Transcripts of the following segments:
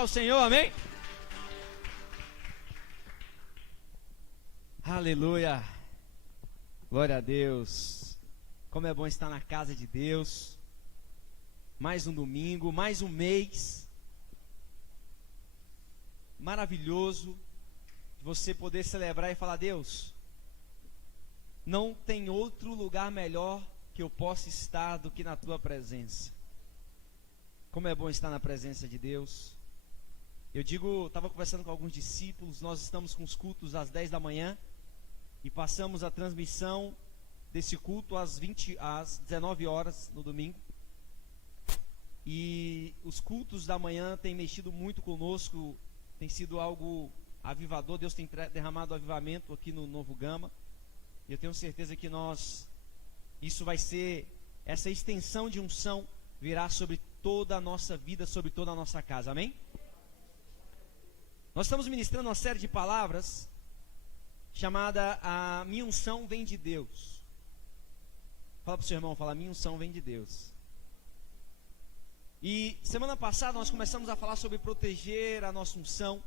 ao Senhor, amém? Aleluia, glória a Deus. Como é bom estar na casa de Deus. Mais um domingo, mais um mês maravilhoso de você poder celebrar e falar: Deus, não tem outro lugar melhor que eu possa estar do que na tua presença. Como é bom estar na presença de Deus. Eu estava conversando com alguns discípulos, nós estamos com os cultos às 10 da manhã e passamos a transmissão desse culto às 19 horas no domingo. E os cultos da manhã têm mexido muito conosco, tem sido algo avivador. Deus tem derramado avivamento aqui no Novo Gama. E eu tenho certeza que isso vai ser, essa extensão de unção virá sobre toda a nossa vida, sobre toda a nossa casa, amém? Nós estamos ministrando uma série de palavras chamada A Minha Unção Vem de Deus. Fala para o seu irmão, fala: a minha unção vem de Deus. E semana passada nós começamos a falar sobre proteger a nossa unção.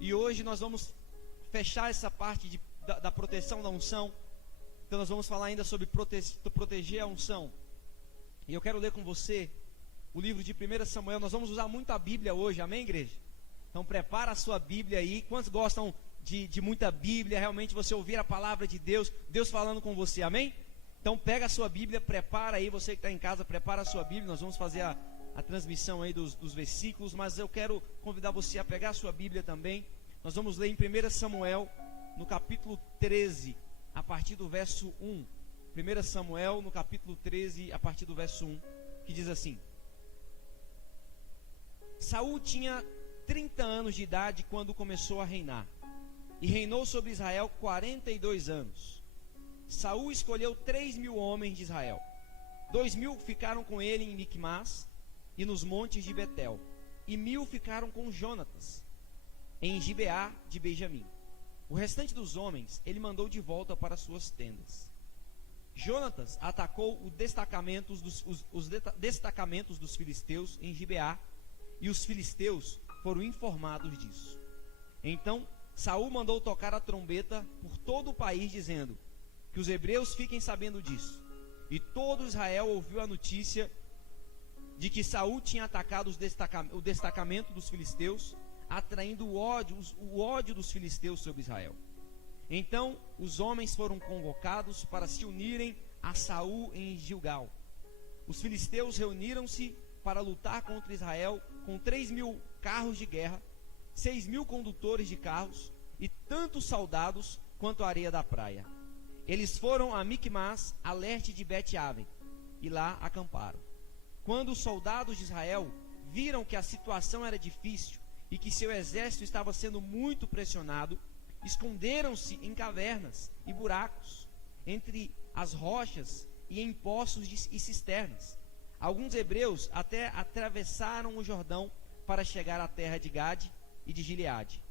E hoje nós vamos fechar essa parte da proteção da unção. Então nós vamos falar ainda sobre proteger a unção. E eu quero ler com você o livro de 1 Samuel. Nós vamos usar muito a Bíblia hoje, amém, igreja? Então prepara a sua Bíblia aí. Quantos gostam de muita Bíblia? Realmente você ouvir a palavra de Deus, Deus falando com você, amém? Então pega a sua Bíblia, prepara aí, você que está em casa, prepara a sua Bíblia. Nós vamos fazer a transmissão aí dos versículos, mas eu quero convidar você a pegar a sua Bíblia também. Nós vamos ler em 1 Samuel, no capítulo 13, a partir do verso 1. 1 Samuel, no capítulo 13, a partir do verso 1, que diz assim: Saul tinha 30 anos de idade quando começou a reinar, e reinou sobre Israel 42 anos. Saul escolheu 3.000 homens de Israel. 2.000 ficaram com ele em Micmas e nos montes de Betel, e 1.000 ficaram com Jonatas em Gibeá de Benjamim. O restante dos homens ele mandou de volta para suas tendas. Jonatas atacou os destacamentos dos filisteus em Gibeá, e os filisteus foram informados disso. Então Saul mandou tocar a trombeta por todo o país, dizendo que os hebreus fiquem sabendo disso. E todo Israel ouviu a notícia de que Saul tinha atacado o destacamento dos filisteus, atraindo o ódio dos filisteus sobre Israel. Então os homens foram convocados para se unirem a Saul em Gilgal. Os filisteus reuniram-se para lutar contra Israel com 3.000 carros de guerra, 6.000 condutores de carros e tantos soldados quanto a areia da praia. Eles foram a Micmas, a leste de Bet-Aven, e lá acamparam. Quando os soldados de Israel viram que a situação era difícil e que seu exército estava sendo muito pressionado, esconderam-se em cavernas e buracos, entre as rochas e em poços e cisternas. Alguns hebreus até atravessaram o Jordão para chegar à terra de Gade e de Gileade.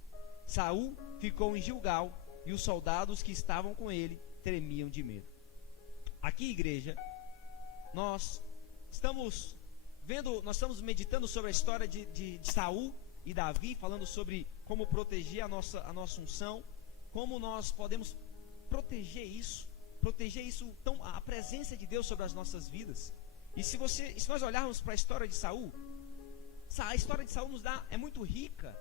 Saul ficou em Gilgal, e os soldados que estavam com ele tremiam de medo. Aqui, igreja, nós estamos meditando sobre a história de Saul e Davi, falando sobre como proteger a nossa unção, como nós podemos proteger isso, então, a presença de Deus sobre as nossas vidas. E se nós olharmos para a história de Saul, a história de Saul é muito rica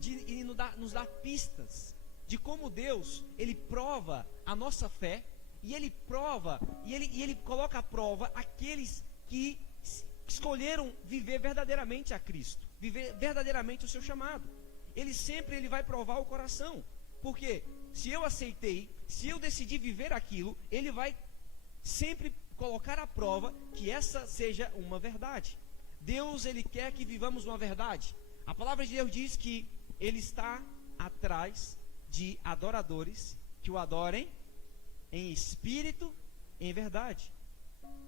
e nos dá pistas de como Deus, ele prova a nossa fé, e ele prova, e ele coloca à prova aqueles que escolheram viver verdadeiramente a Cristo, viver verdadeiramente o seu chamado. Ele vai provar o coração, porque se eu aceitei, se eu decidi viver aquilo, ele vai sempre colocar à prova que essa seja uma verdade. Deus, ele quer que vivamos uma verdade. A palavra de Deus diz que ele está atrás de adoradores que o adorem em espírito e em verdade.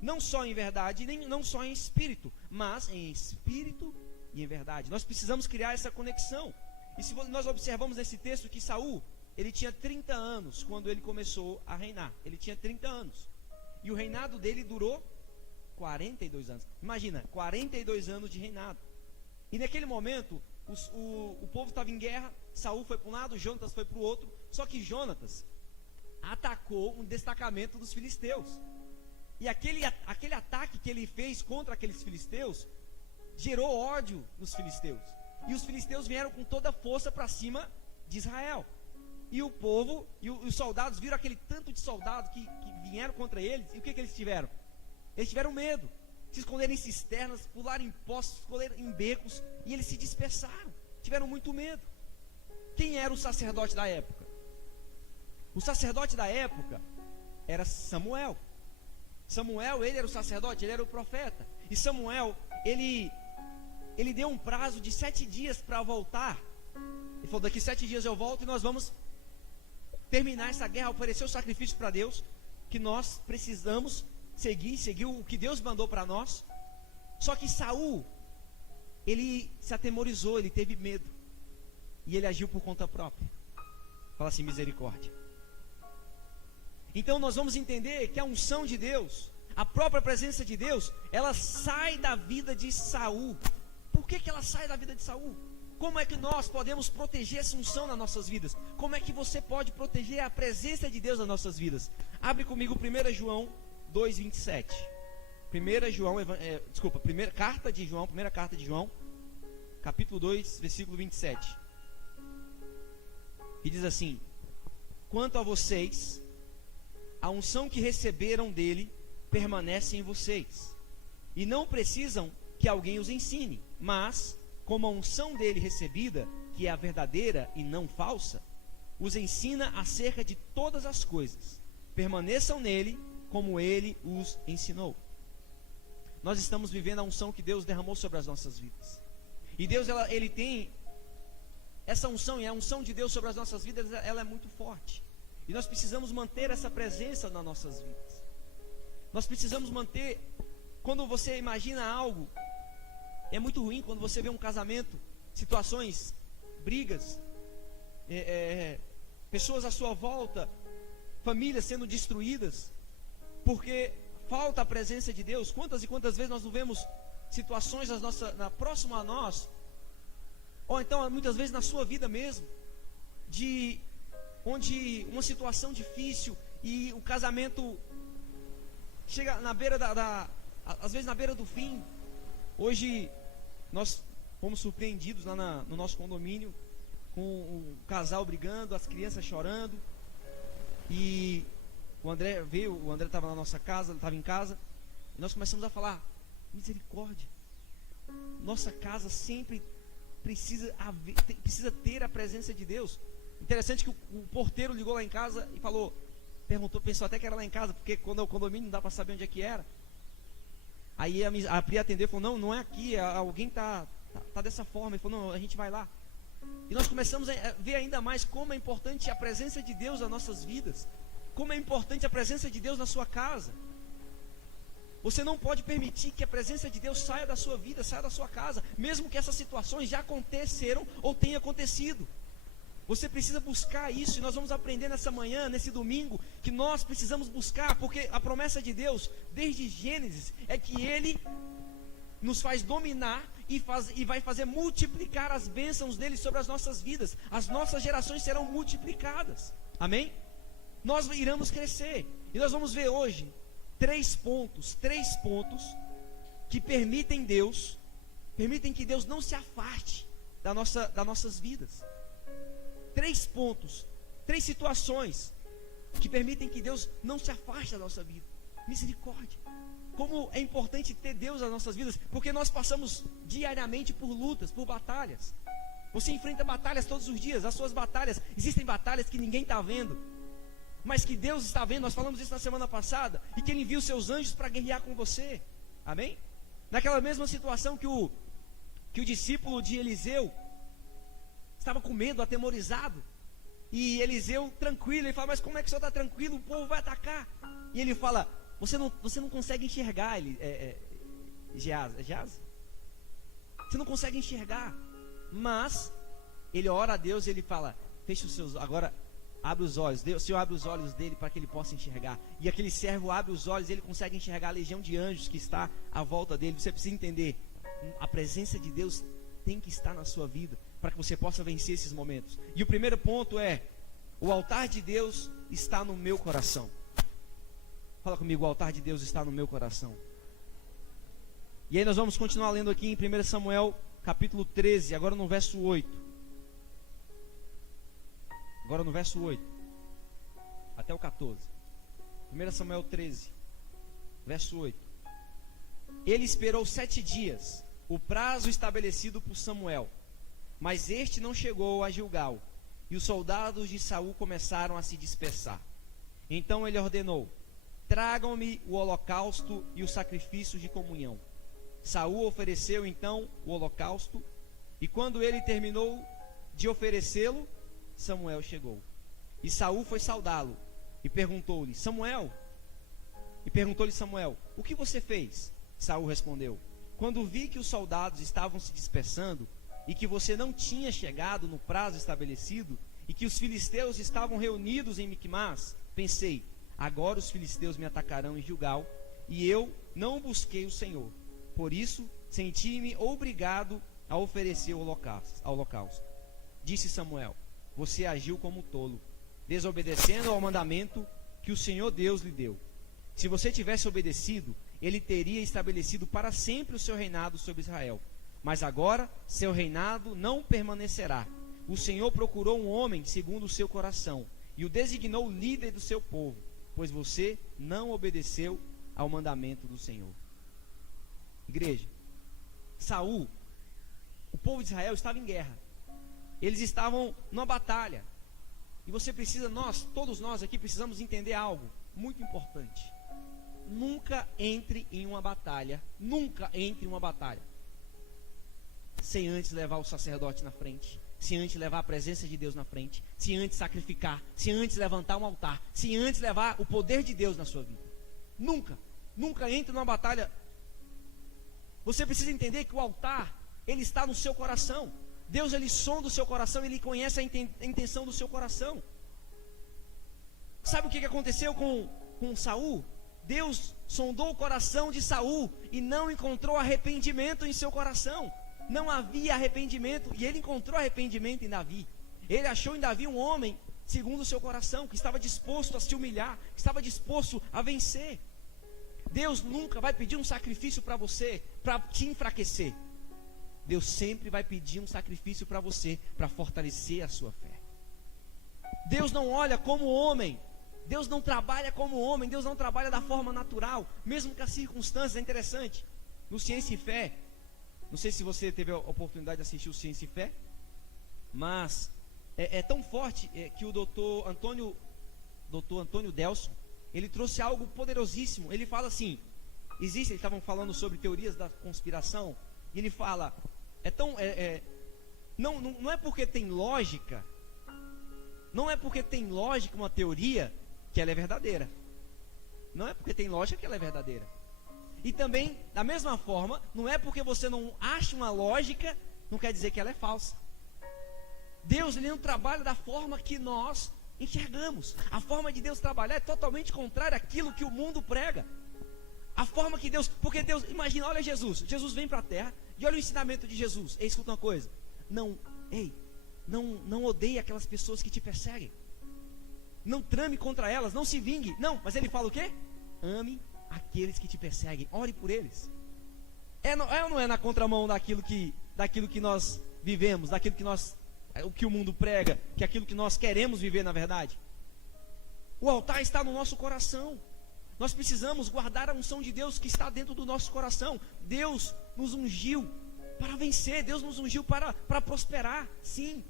Não só em verdade, não só em espírito, mas em espírito e em verdade. Nós precisamos criar essa conexão. E se nós observamos nesse texto que Saul, ele tinha 30 anos quando ele começou a reinar. Ele tinha 30 anos. E o reinado dele durou 42 anos. Imagina, 42 anos de reinado. E naquele momento, o povo estava em guerra. Saul foi para um lado, Jonatas foi para o outro. Só que Jonatas atacou um destacamento dos filisteus. E aquele ataque que ele fez contra aqueles filisteus gerou ódio nos filisteus. E os filisteus vieram com toda a força para cima de Israel. E o povo, e os soldados viram aquele tanto de soldados que vieram contra eles. E o que eles tiveram? Eles tiveram medo. Se esconderam em cisternas, pularam em poços, se esconderam em becos. E eles se dispersaram. Tiveram muito medo. Quem era o sacerdote da época? O sacerdote da época era Samuel. Samuel, ele era o sacerdote, ele era o profeta. E Samuel, ele deu um prazo de 7 dias para voltar. Ele falou, daqui 7 dias eu volto e nós vamos terminar essa guerra, oferecer o sacrifício para Deus, que nós precisamos seguir o que Deus mandou para nós. Só que Saul, ele se atemorizou, ele teve medo. E ele agiu por conta própria. Fala assim, misericórdia. Então nós vamos entender que a unção de Deus, a própria presença de Deus, ela sai da vida de Saul. Por que ela sai da vida de Saul? Como é que nós podemos proteger essa unção nas nossas vidas? Como é que você pode proteger a presença de Deus nas nossas vidas? Abre comigo 1 João 2:27. Primeira carta de João, capítulo 2, versículo 27. Que diz assim: quanto a vocês, a unção que receberam dele permanece em vocês, e não precisam que alguém os ensine, mas, como a unção dele recebida, que é a verdadeira e não falsa, os ensina acerca de todas as coisas. Permaneçam nele, como ele os ensinou. Nós estamos vivendo a unção que Deus derramou sobre as nossas vidas. E Deus, ele tem essa unção, e a unção de Deus sobre as nossas vidas, ela é muito forte. E nós precisamos manter essa presença nas nossas vidas. Nós precisamos manter. Quando você imagina algo, é muito ruim quando você vê um casamento, situações, brigas, pessoas à sua volta, famílias sendo destruídas, porque falta a presença de Deus. Quantas e quantas vezes nós não vemos situações próximo a nós, ou então muitas vezes na sua vida mesmo, onde uma situação difícil e o casamento chega na beira às vezes na beira do fim. Hoje nós fomos surpreendidos lá no nosso condomínio com um casal brigando, as crianças chorando, e o André estava na nossa casa, estava em casa, e nós começamos a falar, misericórdia, nossa casa sempre precisa ter a presença de Deus. Interessante que o porteiro ligou lá em casa e pensou até que era lá em casa, porque quando é o condomínio não dá para saber onde é que era. Aí a Pri atendeu e falou, não é aqui, alguém tá dessa forma. Ele falou, não, a gente vai lá. E nós começamos a ver ainda mais como é importante a presença de Deus nas nossas vidas. Como é importante a presença de Deus na sua casa. Você não pode permitir que a presença de Deus saia da sua vida, saia da sua casa, mesmo que essas situações já aconteceram ou tenham acontecido. Você precisa buscar isso, e nós vamos aprender nessa manhã, nesse domingo, que nós precisamos buscar, porque a promessa de Deus, desde Gênesis, é que Ele nos faz dominar e vai fazer multiplicar as bênçãos dEle sobre as nossas vidas. As nossas gerações serão multiplicadas, amém? Nós iremos crescer, e nós vamos ver hoje três pontos que permitem que Deus não se afaste das nossas vidas. 3 pontos, 3 situações que permitem que Deus não se afaste da nossa vida. Misericórdia. Como é importante ter Deus nas nossas vidas, porque nós passamos diariamente por lutas, por batalhas. Você enfrenta batalhas todos os dias. As suas batalhas, existem batalhas que ninguém está vendo, mas que Deus está vendo. Nós falamos isso na semana passada, e que Ele envia os seus anjos para guerrear com você, amém? Naquela mesma situação que o discípulo de Eliseu estava com medo, atemorizado, e Eliseu tranquilo, ele fala, mas como é que o senhor está tranquilo? O povo vai atacar. E ele fala, você não consegue enxergar, Geazi? Você não consegue enxergar, mas ele ora a Deus e ele fala, fecha os seus, agora abre os olhos, Deus, o Senhor abre os olhos dele para que ele possa enxergar. E aquele servo abre os olhos e ele consegue enxergar a legião de anjos que está à volta dele. Você precisa entender, a presença de Deus tem que estar na sua vida para que você possa vencer esses momentos. E o primeiro ponto é: o altar de Deus está no meu coração. Fala comigo, o altar de Deus está no meu coração. E aí nós vamos continuar lendo aqui em 1 Samuel capítulo 13, agora no verso 8. Agora no verso 8 até o 14. 1 Samuel 13, verso 8. Ele esperou 7 dias, o prazo estabelecido por Samuel, mas este não chegou a Gilgal, e os soldados de Saul começaram a se dispersar. Então ele ordenou: tragam-me o holocausto e o sacrifício de comunhão. Saul ofereceu então o holocausto, e quando ele terminou de oferecê-lo, Samuel chegou. E Saul foi saudá-lo e perguntou-lhe: Samuel? E perguntou-lhe Samuel: o que você fez? Saul respondeu: quando vi que os soldados estavam se dispersando e que você não tinha chegado no prazo estabelecido e que os filisteus estavam reunidos em Miquimás, pensei: agora os filisteus me atacarão em Gilgal, e eu não busquei o Senhor. Por isso, senti-me obrigado a oferecer o holocausto. Disse Samuel: você agiu como tolo, desobedecendo ao mandamento que o Senhor Deus lhe deu. Se você tivesse obedecido, ele teria estabelecido para sempre o seu reinado sobre Israel. Mas agora, seu reinado não permanecerá. O Senhor procurou um homem segundo o seu coração, e o designou líder do seu povo, pois você não obedeceu ao mandamento do Senhor. Igreja, Saul, o povo de Israel estava em guerra. Eles estavam numa batalha. E você precisa, todos nós aqui precisamos entender algo muito importante. Nunca entre em uma batalha, sem antes levar o sacerdote na frente, sem antes levar a presença de Deus na frente, sem antes sacrificar, sem antes levantar um altar, sem antes levar o poder de Deus na sua vida. Nunca entre numa batalha. Você precisa entender que o altar, ele está no seu coração. Deus, ele sonda o seu coração, ele conhece a intenção do seu coração. Sabe o que aconteceu com Saul? Deus sondou o coração de Saul e não encontrou arrependimento em seu coração. Não havia arrependimento, e ele encontrou arrependimento em Davi. Ele achou em Davi um homem segundo o seu coração, que estava disposto a se humilhar, que estava disposto a vencer. Deus nunca vai pedir um sacrifício para você para te enfraquecer. Deus sempre vai pedir um sacrifício para você para fortalecer a sua fé. Deus não olha como homem, Deus não trabalha como homem, Deus não trabalha da forma natural, mesmo que as circunstâncias. É interessante, no Ciência e Fé, não sei se você teve a oportunidade de assistir o Ciência e Fé, mas é tão forte que o doutor Antônio Delson, ele trouxe algo poderosíssimo. Ele fala assim, eles estavam falando sobre teorias da conspiração, e ele fala, não é porque tem lógica, uma teoria, que ela é verdadeira. Não é porque tem lógica que ela é verdadeira. E também, da mesma forma, não é porque você não acha uma lógica, não quer dizer que ela é falsa. Deus, ele não trabalha da forma que nós enxergamos. A forma de Deus trabalhar é totalmente contrária àquilo que o mundo prega. A forma que Deus, porque Deus, imagina, olha Jesus vem para a terra, e olha o ensinamento de Jesus. Escuta uma coisa, não odeie aquelas pessoas que te perseguem, não trame contra elas, não se vingue, não, mas ele fala o quê? Ame aqueles que te perseguem, ore por eles. É ou não é na contramão daquilo que nós vivemos, o que o mundo prega, que aquilo que nós queremos viver na verdade? O altar está no nosso coração. Nós precisamos guardar a unção de Deus que está dentro do nosso coração. Deus nos ungiu para vencer, Deus nos ungiu para prosperar, sim.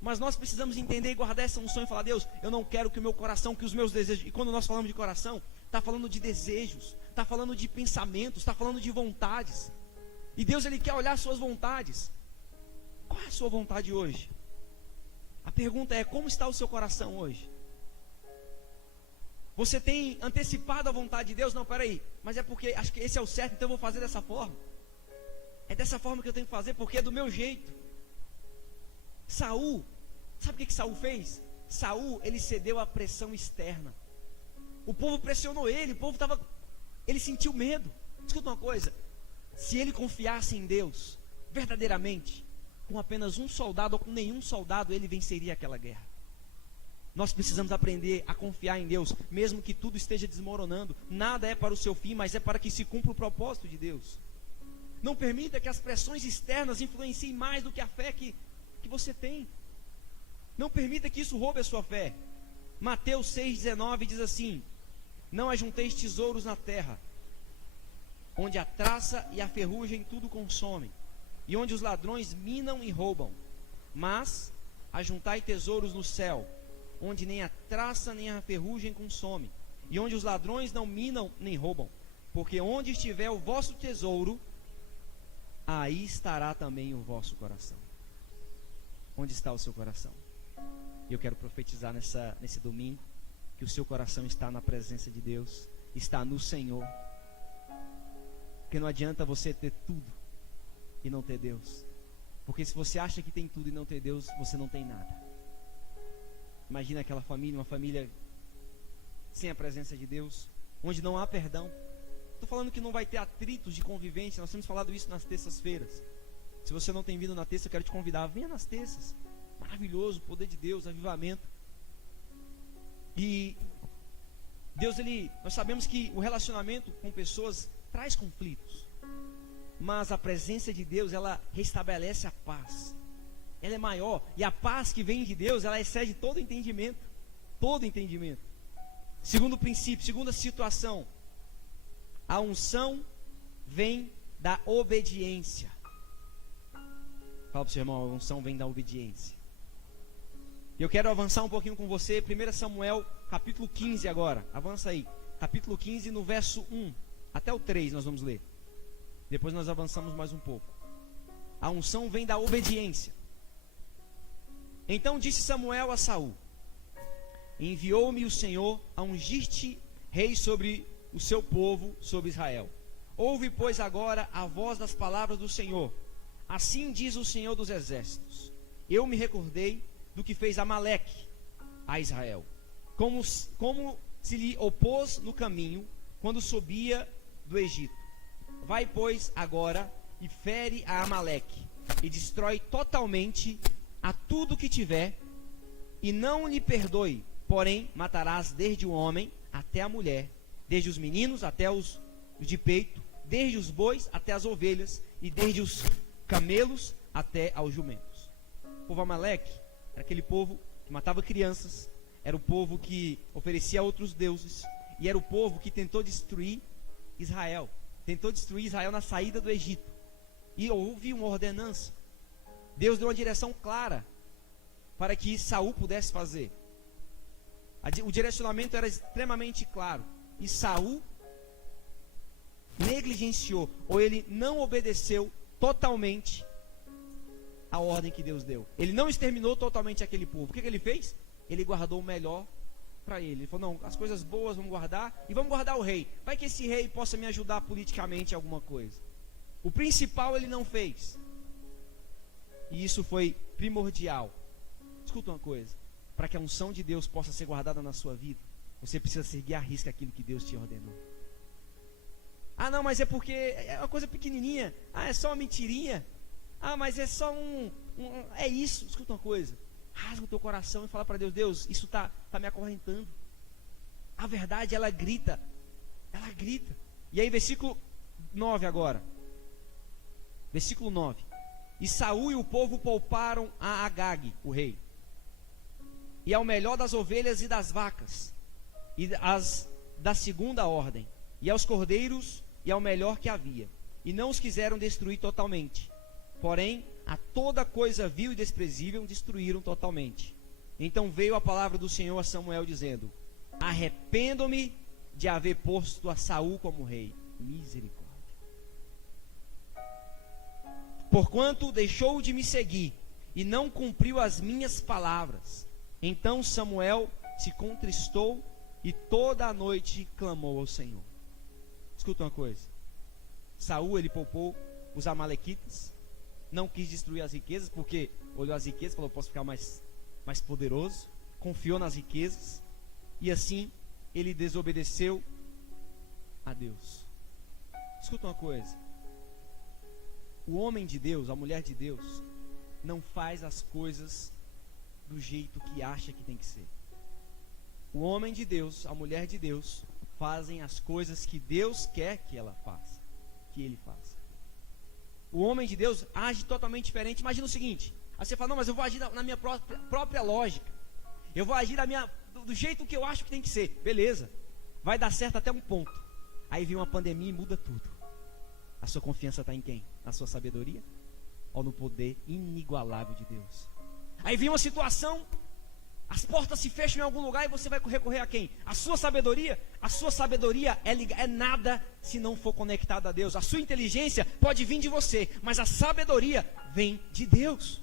Mas nós precisamos entender e guardar essa unção e falar: Deus, eu não quero que o meu coração, que os meus desejos. E quando nós falamos de coração, está falando de desejos, está falando de pensamentos, está falando de vontades. E Deus, ele quer olhar suas vontades. Qual é a sua vontade hoje? A pergunta é: como está o seu coração hoje? Você tem antecipado a vontade de Deus? Não, peraí, mas é porque acho que esse é o certo, então eu vou fazer dessa forma. É dessa forma que eu tenho que fazer, porque é do meu jeito. Saul, sabe o que Saul fez? Saul, ele cedeu à pressão externa. O povo pressionou ele, ele sentiu medo. Escuta uma coisa, se ele confiasse em Deus, verdadeiramente, com apenas um soldado ou com nenhum soldado, ele venceria aquela guerra. Nós precisamos aprender a confiar em Deus, mesmo que tudo esteja desmoronando. Nada é para o seu fim, mas é para que se cumpra o propósito de Deus. Não permita que as pressões externas influenciem mais do que a fé que você tem. Não permita que isso roube a sua fé. Mateus 6,19 diz assim: não ajunteis tesouros na terra, onde a traça e a ferrugem tudo consomem, e onde os ladrões minam e roubam. Mas ajuntai tesouros no céu, onde nem a traça nem a ferrugem consome, e onde os ladrões não minam nem roubam. Porque onde estiver o vosso tesouro, aí estará também o vosso coração. Onde está o seu coração? E eu quero profetizar nesse domingo que o seu coração está na presença de Deus, está no Senhor. Porque não adianta você ter tudo e não ter Deus. Porque se você acha que tem tudo e não ter Deus, você não tem nada. Imagina aquela família, uma família sem a presença de Deus, onde não há perdão. Estou falando que não vai ter atritos de convivência. Nós temos falado isso nas terças-feiras. Se você não tem vindo na terça, eu quero te convidar, venha nas terças. Maravilhoso, o poder de Deus, avivamento. E Deus, nós sabemos que o relacionamento com pessoas traz conflitos, mas a presença de Deus, ela restabelece a paz. Ela é maior, e a paz que vem de Deus, ela excede todo entendimento. Todo entendimento. Segundo princípio, segunda situação, a unção vem da obediência. Fala para o seu irmão, a unção vem da obediência. E eu quero avançar um pouquinho com você. 1 Samuel, capítulo 15 agora. Avança aí. Capítulo 15, no verso 1 até o 3 nós vamos ler. Depois nós avançamos mais um pouco. A unção vem da obediência. Então disse Samuel a Saul: enviou-me o Senhor a ungir-te rei sobre o seu povo, sobre Israel. Ouve, pois, agora a voz das palavras do Senhor. Assim diz o Senhor dos exércitos: eu me recordei do que fez Amaleque a Israel, como se lhe opôs no caminho, quando subia do Egito. Vai, pois, agora e fere a Amaleque, e destrói totalmente a tudo que tiver, e não lhe perdoe, porém matarás desde o homem até a mulher, desde os meninos até os de peito, desde os bois até as ovelhas, e desde os camelos até aos jumentos. O povo Amaleque era aquele povo que matava crianças, era o povo que oferecia a outros deuses, e era o povo que tentou destruir Israel. Tentou destruir Israel na saída do Egito. E houve uma ordenança. Deus deu uma direção clara para que Saul pudesse fazer. O direcionamento era extremamente claro. E Saul negligenciou, ou ele não obedeceu totalmente a ordem que Deus deu. Ele não exterminou totalmente aquele povo. O que ele fez? Ele guardou o melhor para ele. Ele falou: não, as coisas boas vamos guardar, e vamos guardar o rei. Vai que esse rei possa me ajudar politicamente em alguma coisa. O principal ele não fez. E isso foi primordial. Escuta uma coisa: para que a unção de Deus possa ser guardada na sua vida, você precisa seguir à risca aquilo que Deus te ordenou. Ah, não, mas é porque é uma coisa pequenininha. Ah, é só uma mentirinha. Ah, mas é só é isso. Escuta uma coisa: rasga o teu coração e fala para Deus: Deus, isso está me acorrentando. A verdade, ela grita. Ela grita. E aí, versículo 9 agora. Versículo 9. E Saul e o povo pouparam a Agag, o rei, e ao melhor das ovelhas e das vacas, e as da segunda ordem, e aos cordeiros, e ao melhor que havia, e não os quiseram destruir totalmente. Porém, a toda coisa vil e desprezível destruíram totalmente. Então veio a palavra do Senhor a Samuel, dizendo: arrependo-me de haver posto a Saul como rei. Misericórdia. Porquanto deixou de me seguir e não cumpriu as minhas palavras. Então Samuel se contristou e toda a noite clamou ao Senhor. Escuta uma coisa: Saul, ele poupou os amalequitas, não quis destruir as riquezas, porque olhou as riquezas e falou: posso ficar mais poderoso. Confiou nas riquezas, e assim ele desobedeceu a Deus. Escuta uma coisa: o homem de Deus, a mulher de Deus, não faz as coisas do jeito que acha que tem que ser. O homem de Deus, a mulher de Deus, fazem as coisas que Deus quer que ela faça, que ele faça. O homem de Deus age totalmente diferente. Imagina o seguinte: aí você fala, não, mas eu vou agir na minha própria lógica. Eu vou agir do jeito que eu acho que tem que ser. Beleza, vai dar certo até um ponto. Aí vem uma pandemia e muda tudo. A sua confiança está em quem? Na sua sabedoria? Ou no poder inigualável de Deus? Aí vem uma situação, as portas se fecham em algum lugar e você vai recorrer a quem? A sua sabedoria? A sua sabedoria é nada se não for conectada a Deus. A sua inteligência pode vir de você, mas a sabedoria vem de Deus.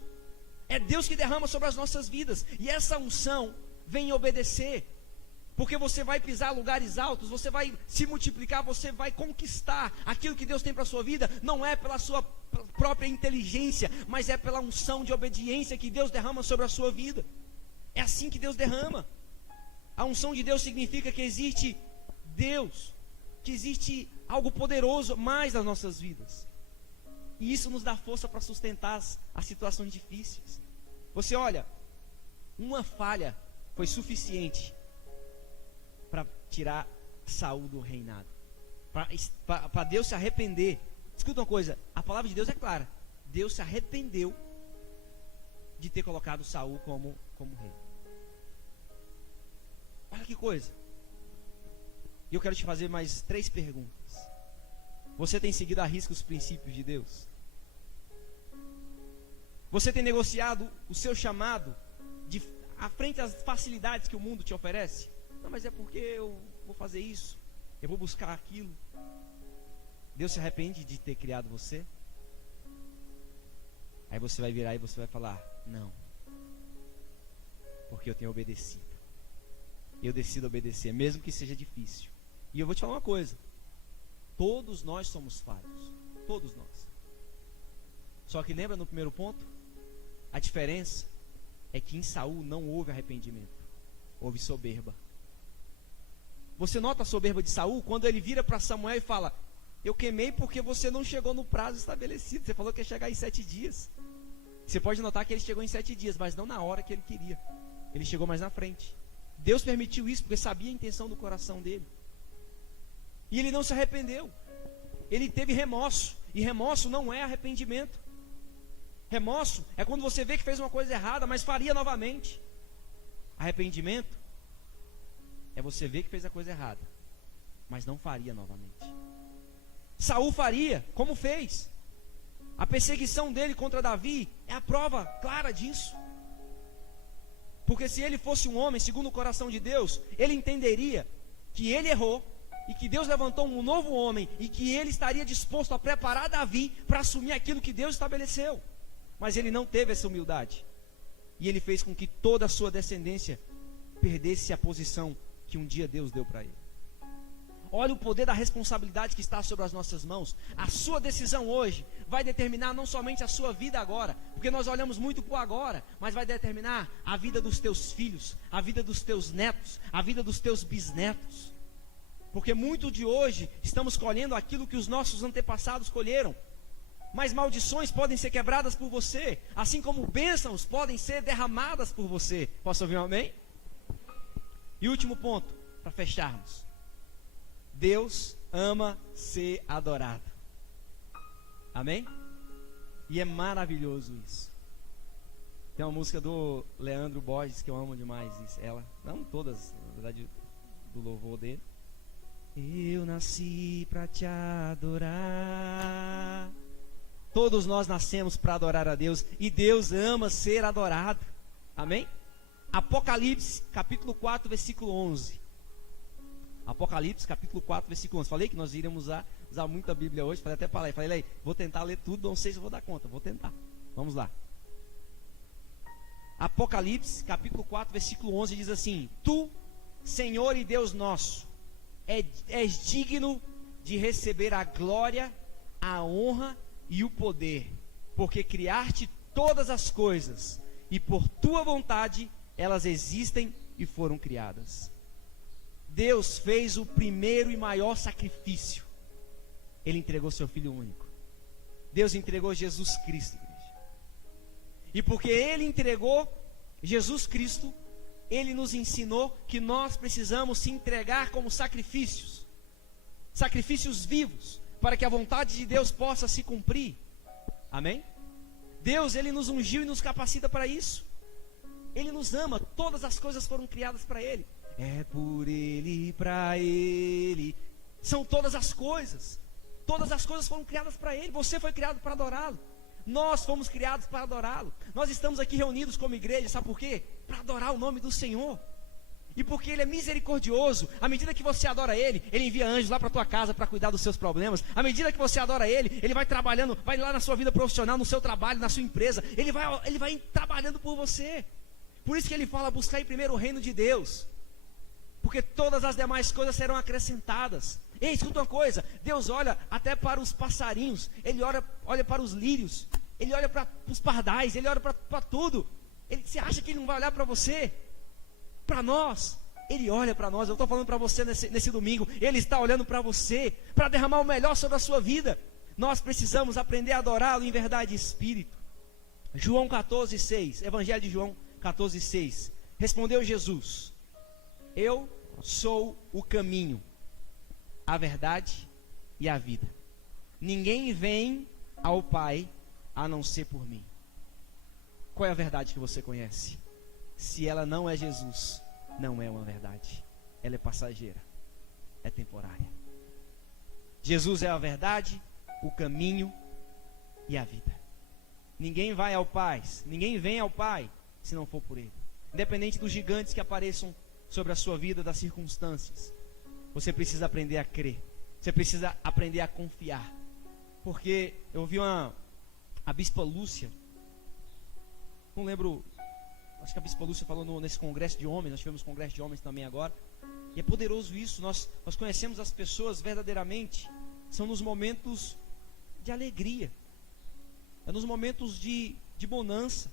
É Deus que derrama sobre as nossas vidas. E essa unção vem obedecer. Porque você vai pisar lugares altos, você vai se multiplicar, você vai conquistar aquilo que Deus tem para a sua vida. Não é pela sua própria inteligência, mas é pela unção de obediência que Deus derrama sobre a sua vida. É assim que Deus derrama. A unção de Deus significa que existe Deus, que existe algo poderoso mais nas nossas vidas. E isso nos dá força para sustentar as situações difíceis. Você olha, uma falha foi suficiente para tirar Saul do reinado, para Deus se arrepender. Escuta uma coisa, a palavra de Deus é clara. Deus se arrependeu de ter colocado Saul como rei. Olha que coisa. E eu quero te fazer mais 3 perguntas. Você tem seguido à risca os princípios de Deus? Você tem negociado o seu chamado à frente às facilidades que o mundo te oferece? Não, mas é porque eu vou fazer isso, eu vou buscar aquilo. Deus se arrepende de ter criado você? Aí você vai virar e você vai falar, não, porque eu tenho obedecido. Eu decido obedecer, mesmo que seja difícil. E eu vou te falar uma coisa, todos nós somos falhos, todos nós. Só que lembra no primeiro ponto? A diferença é que em Saul não houve arrependimento, houve soberba. Você nota a soberba de Saul quando ele vira para Samuel e fala, eu queimei porque você não chegou no prazo estabelecido. Você falou que ia chegar em 7 dias. Você pode notar que ele chegou em 7 dias, mas não na hora que ele queria. Ele chegou mais na frente. Deus permitiu isso porque sabia a intenção do coração dele. E ele não se arrependeu. Ele teve remorso. E remorso não é arrependimento. Remorso é quando você vê que fez uma coisa errada, mas faria novamente. Arrependimento é você ver que fez a coisa errada, mas não faria novamente. Saul faria, como fez. A perseguição dele contra Davi é a prova clara disso. Porque se ele fosse um homem segundo o coração de Deus, ele entenderia que ele errou e que Deus levantou um novo homem e que ele estaria disposto a preparar Davi para assumir aquilo que Deus estabeleceu. Mas ele não teve essa humildade. E ele fez com que toda a sua descendência perdesse a posição que um dia Deus deu para ele. Olha o poder da responsabilidade que está sobre as nossas mãos. A sua decisão hoje vai determinar não somente a sua vida agora, porque nós olhamos muito para o agora, mas vai determinar a vida dos teus filhos, a vida dos teus netos, a vida dos teus bisnetos. Porque muito de hoje estamos colhendo aquilo que os nossos antepassados colheram. Mas maldições podem ser quebradas por você, assim como bênçãos podem ser derramadas por você. Posso ouvir um amém? E último ponto, para fecharmos. Deus ama ser adorado. Amém? E é maravilhoso isso. Tem uma música do Leandro Borges que eu amo demais. Ela, não todas, na verdade, do louvor dele. Eu nasci para te adorar. Todos nós nascemos para adorar a Deus. E Deus ama ser adorado. Amém? Apocalipse, capítulo 4, versículo 11. Apocalipse, capítulo 4, versículo 11. Falei que nós iríamos usar muito a Bíblia hoje. Falei até para lá. Falei, vou tentar ler tudo, não sei se vou dar conta. Vou tentar. Vamos lá. Apocalipse, capítulo 4, versículo 11 diz assim: Tu, Senhor e Deus nosso, és digno de receber a glória, a honra e o poder, porque criaste todas as coisas, e por tua vontade elas existem e foram criadas. Deus fez o primeiro e maior sacrifício. Ele entregou seu Filho único. Deus entregou Jesus Cristo, igreja. E porque Ele entregou Jesus Cristo, Ele nos ensinou que nós precisamos se entregar como sacrifícios, sacrifícios vivos, para que a vontade de Deus possa se cumprir. Amém? Deus, Ele nos ungiu e nos capacita para isso. Ele nos ama, todas as coisas foram criadas para Ele. É por Ele e para Ele. São todas as coisas foram criadas para Ele. Você foi criado para adorá-lo. Nós fomos criados para adorá-lo. Nós estamos aqui reunidos como igreja, sabe por quê? Para adorar o nome do Senhor. E porque Ele é misericordioso, à medida que você adora Ele, Ele envia anjos lá para a tua casa para cuidar dos seus problemas. À medida que você adora Ele, Ele vai trabalhando, vai lá na sua vida profissional, no seu trabalho, na sua empresa. Ele vai trabalhando por você. Por isso que Ele fala, buscar em primeiro o reino de Deus, porque todas as demais coisas serão acrescentadas. Ei, escuta uma coisa, Deus olha até para os passarinhos, Ele olha para os lírios, Ele olha para os pardais, Ele olha para tudo. Você acha que Ele não vai olhar para você? Para nós, Ele olha para nós. Eu estou falando para você nesse domingo, Ele está olhando para você, para derramar o melhor sobre a sua vida. Nós precisamos aprender a adorá-lo em verdade e espírito. João 14,6, Evangelho de João 14,6. Respondeu Jesus: eu sou o caminho, a verdade e a vida. Ninguém vem ao Pai a não ser por mim. Qual é a verdade que você conhece? Se ela não é Jesus, não é uma verdade. Ela é passageira, é temporária. Jesus é a verdade, o caminho e a vida. Ninguém vai ao Pai, ninguém vem ao Pai se não for por Ele. Independente dos gigantes que apareçam sobre a sua vida, das circunstâncias, você precisa aprender a crer. Você precisa aprender a confiar. Porque eu ouvi a Bispa Lúcia, não lembro, acho que a Bispa Lúcia falou nesse congresso de homens. Nós tivemos congresso de homens também agora. E é poderoso isso. Nós conhecemos as pessoas verdadeiramente. São nos momentos de alegria, é nos momentos de bonança.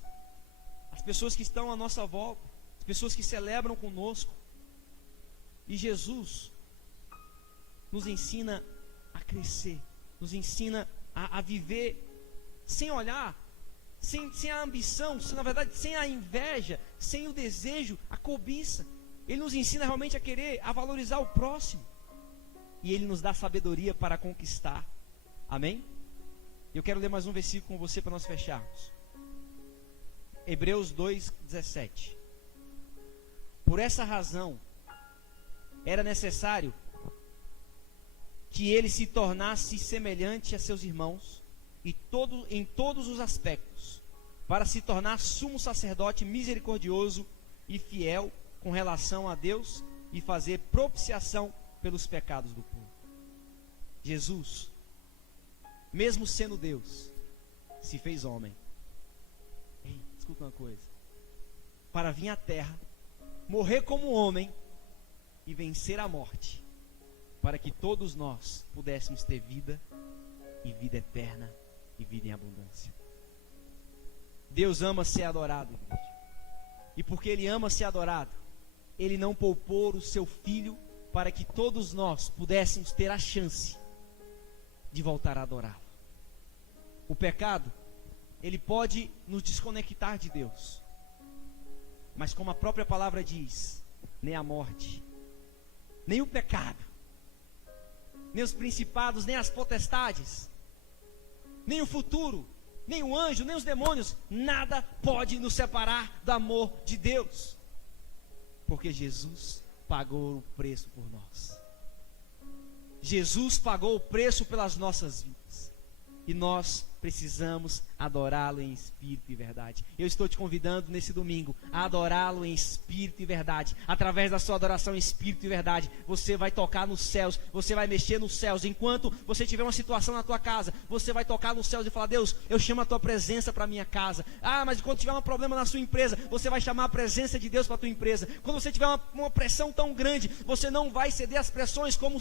As pessoas que estão à nossa volta, as pessoas que celebram conosco. E Jesus nos ensina a crescer, nos ensina a viver sem olhar, sem a ambição, na verdade sem a inveja, sem o desejo, a cobiça. Ele nos ensina realmente a querer, a valorizar o próximo. E Ele nos dá sabedoria para conquistar. Amém? Eu quero ler mais um versículo com você para nós fecharmos. Hebreus 2:17. Por essa razão era necessário que ele se tornasse semelhante a seus irmãos em todos os aspectos, para se tornar sumo sacerdote misericordioso e fiel com relação a Deus e fazer propiciação pelos pecados do povo. Jesus, mesmo sendo Deus, se fez homem. Ei, escuta uma coisa: para vir à terra, morrer como homem e vencer a morte, para que todos nós pudéssemos ter vida, e vida eterna, e vida em abundância. Deus ama ser adorado, igreja. E porque Ele ama ser adorado, Ele não poupou o seu Filho para que todos nós pudéssemos ter a chance de voltar a adorá-lo. O pecado, ele pode nos desconectar de Deus, mas como a própria palavra diz, nem a morte, nem o pecado, nem os principados, nem as potestades, nem o futuro, nem o anjo, nem os demônios, nada pode nos separar do amor de Deus, porque Jesus pagou o preço por nós. Jesus pagou o preço pelas nossas vidas, e nós precisamos adorá-lo em espírito e verdade. Eu estou te convidando nesse domingo a adorá-lo em espírito e verdade. Através da sua adoração em espírito e verdade, você vai tocar nos céus, você vai mexer nos céus. Enquanto você tiver uma situação na tua casa, você vai tocar nos céus e falar: Deus, eu chamo a tua presença para a minha casa. Mas quando tiver um problema na sua empresa, você vai chamar a presença de Deus para a tua empresa. Quando você tiver uma pressão tão grande, você não vai ceder às pressões como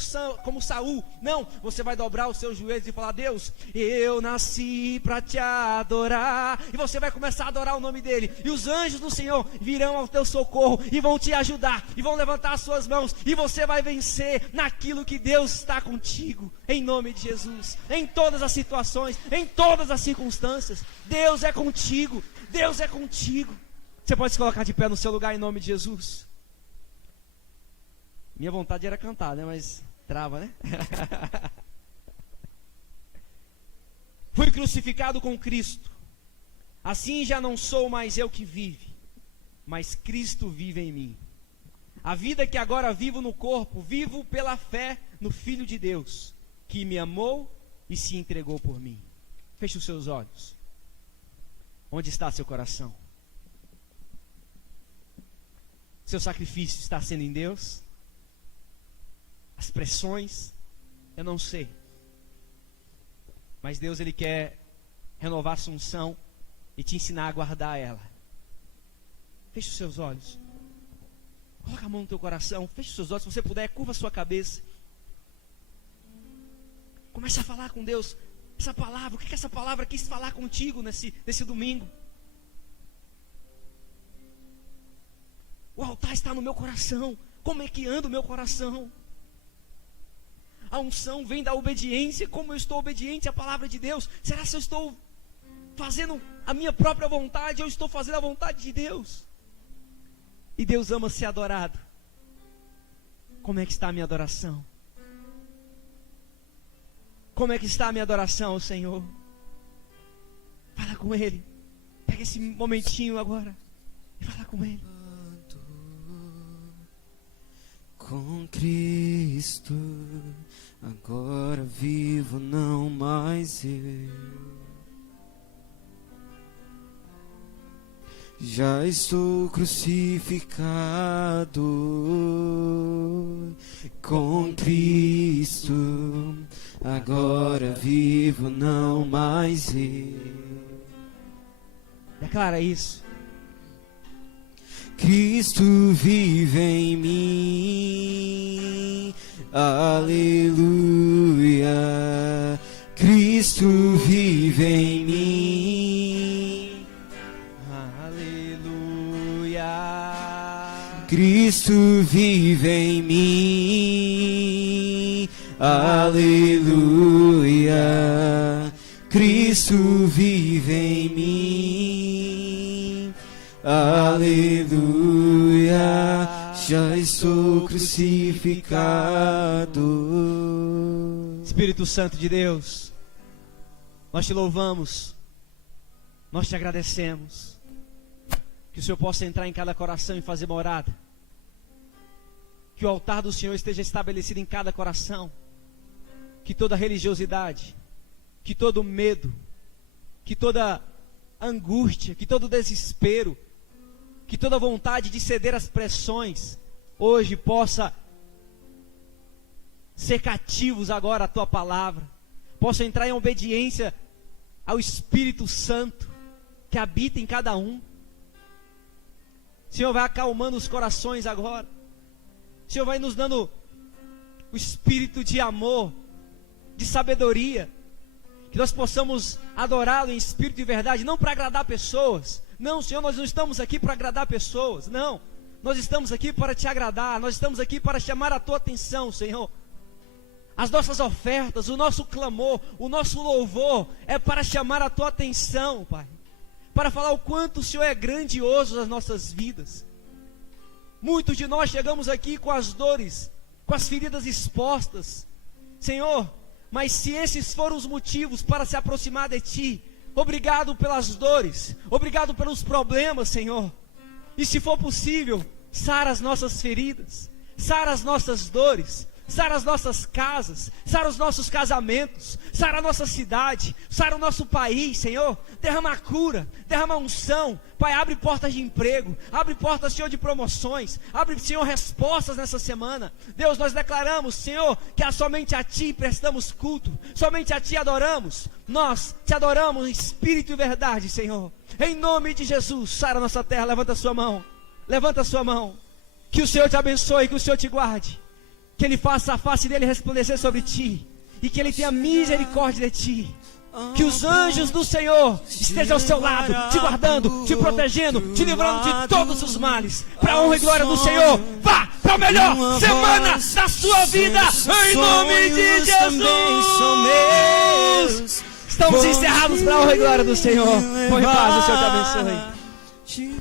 Saul. Não, você vai dobrar os seus joelhos e falar: Deus, eu nasci para te adorar. E você vai começar a adorar o nome dele, e os anjos do Senhor virão ao teu socorro e vão te ajudar, e vão levantar as suas mãos, e você vai vencer naquilo que Deus está contigo, em nome de Jesus. Em todas as situações, em todas as circunstâncias, Deus é contigo. Deus é contigo. Você pode se colocar de pé no seu lugar em nome de Jesus. Minha vontade era cantar, né? Mas trava, né? Fui crucificado com Cristo. Assim já não sou mais eu que vive, mas Cristo vive em mim. A vida que agora vivo no corpo, vivo pela fé no Filho de Deus, que me amou e se entregou por mim. Feche os seus olhos. Onde está seu coração? Seu sacrifício está sendo em Deus? As pressões, eu não sei. Mas Deus, Ele quer renovar a sua unção e te ensinar a guardar ela. Feche os seus olhos. Coloca a mão no teu coração. Feche os seus olhos. Se você puder, curva a sua cabeça. Comece a falar com Deus. Essa palavra, o que essa palavra quis falar contigo nesse domingo? O altar está no meu coração. Como é que anda o meu coração? A unção vem da obediência. Como eu estou obediente à palavra de Deus? Será que eu estou fazendo a minha própria vontade? Ou estou fazendo a vontade de Deus? E Deus ama ser adorado. Como é que está a minha adoração? Como é que está a minha adoração ao Senhor? Fala com Ele. Pega esse momentinho agora e fala com Ele. Com Cristo, agora vivo não mais eu. Já estou crucificado com Cristo, agora vivo não mais eu. Declara isso. Cristo vive em mim, aleluia. Cristo vive em mim, aleluia. Cristo vive em mim, aleluia. Cristo vive em mim, aleluia. Já estou crucificado. Espírito Santo de Deus, nós te louvamos, nós te agradecemos. Que o Senhor possa entrar em cada coração e fazer morada. Que o altar do Senhor esteja estabelecido em cada coração. Que toda religiosidade, que todo medo, que toda angústia, que todo desespero, que toda vontade de ceder às pressões, hoje possa ser cativos agora à tua palavra, possa entrar em obediência ao Espírito Santo que habita em cada um. O Senhor vai acalmando os corações agora. O Senhor vai nos dando o espírito de amor, de sabedoria, que nós possamos adorá-lo em espírito e verdade, não para agradar pessoas. Não, Senhor, nós não estamos aqui para agradar pessoas, não. Nós estamos aqui para te agradar, nós estamos aqui para chamar a tua atenção, Senhor. As nossas ofertas, o nosso clamor, o nosso louvor é para chamar a tua atenção, Pai. Para falar o quanto o Senhor é grandioso nas nossas vidas. Muitos de nós chegamos aqui com as dores, com as feridas expostas, Senhor, mas se esses foram os motivos para se aproximar de Ti, obrigado pelas dores, obrigado pelos problemas, Senhor. E se for possível, sara as nossas feridas, sara as nossas dores, sara as nossas casas, sara os nossos casamentos, sara a nossa cidade, sara o nosso país, Senhor. Derrama a cura, derrama a unção, Pai, abre portas de emprego, abre portas, Senhor, de promoções, abre, Senhor, respostas nessa semana. Deus, nós declaramos, Senhor, que somente a Ti prestamos culto, somente a Ti adoramos. Nós te adoramos em espírito e verdade, Senhor. Em nome de Jesus, sara a nossa terra. Levanta a sua mão, levanta a sua mão. Que o Senhor te abençoe, que o Senhor te guarde, que Ele faça a face dele resplandecer sobre ti, e que Ele tenha misericórdia de ti. Que os anjos do Senhor estejam ao seu lado, te guardando, te protegendo, te livrando de todos os males, para a honra e glória do Senhor. Vá para a melhor semana da sua vida, em nome de Jesus. Estamos encerrados para a honra e glória do Senhor. Vou em paz, o Senhor te abençoe. abençoe.